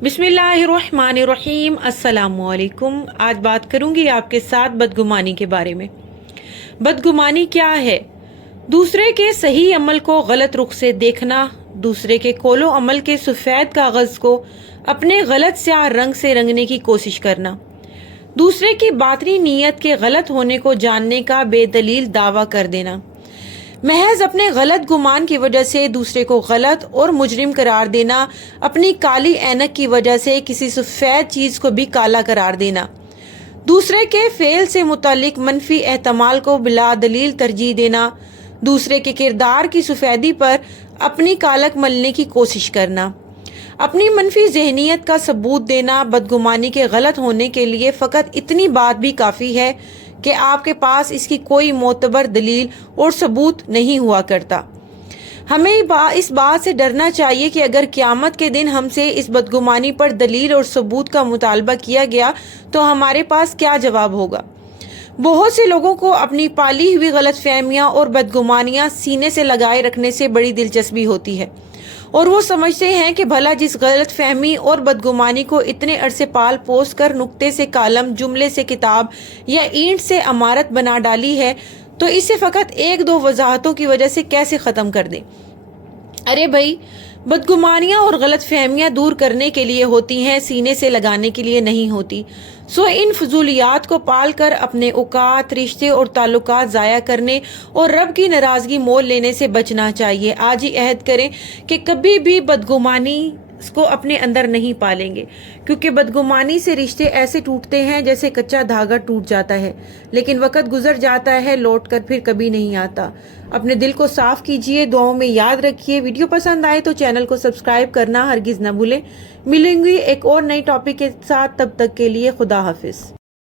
बिस्मिल्लाहिर्रहमानिर्रहीम। अस्सलाम वालेकुम। आज बात करूंगी आपके साथ बदगुमानी के बारे में। बदगुमानी क्या है? दूसरे के सही अमल को गलत रुख से देखना, दूसरे के कोलो अमल के सफेद कागज को अपने गलत स्याह रंग से रंगने की कोशिश करना, दूसरे की बातनी नीयत के गलत होने को जानने का बेदलील दावा कर देना, महज अपने गलत गुमान की वजह से दूसरे को गलत और मुजरिम करार देना, अपनी काली ऐनक की वजह से किसी सफेद चीज को भी काला करार देना, दूसरे के फेल से मुतालिक मनफी एहतमाल को बिला दलील तरजीह देना, दूसरे के किरदार की सफेदी पर अपनी कालक मलने की कोशिश करना, अपनी मनफी जहनीत का सबूत देना। बदगुमानी के गलत होने के लिए फ़कत इतनी बात भी काफ़ी है कि आपके पास इसकी कोई मोतबर दलील और सबूत नहीं हुआ करता। हमें इस बात से डरना चाहिए कि अगर क़यामत के दिन हमसे इस बदगुमानी पर दलील और सबूत का मुतालबा किया गया तो हमारे पास क्या जवाब होगा। बहुत से लोगों को अपनी पाली हुई गलतफहमियां और बदगुमानियां सीने से लगाए रखने से बड़ी दिलचस्पी होती है और वो समझते हैं कि भला जिस गलत फहमी और बदगुमानी को इतने अरसे पाल पोस कर नुक्ते से कालम, जुमले से किताब या ईंट से इमारत बना डाली है तो इसे फ़कत एक दो वजाहतों की वजह से कैसे ख़त्म कर दें। अरे भाई, बदगुमानियाँ और गलत फहमियाँ दूर करने के लिए होती हैं, सीने से लगाने के लिए नहीं होती। सो इन फजूलियात को पाल कर अपने औकात, रिश्ते और ताल्लुकात ज़ाया करने और रब की नाराज़गी मोल लेने से बचना चाहिए। आज ही अहद करें कि कभी भी बदगुमानी को अपने अंदर नहीं पालेंगे, क्योंकि बदगुमानी से रिश्ते ऐसे टूटते हैं जैसे कच्चा धागा टूट जाता है, लेकिन वक्त गुजर जाता है, लौट कर फिर कभी नहीं आता। अपने दिल को साफ कीजिए, दुआओं में याद रखिए। वीडियो पसंद आए तो चैनल को सब्सक्राइब करना हरगिज़ न भूलें। मिलेंगे एक और नई टॉपिक के साथ, तब तक के लिए खुदा हाफिज।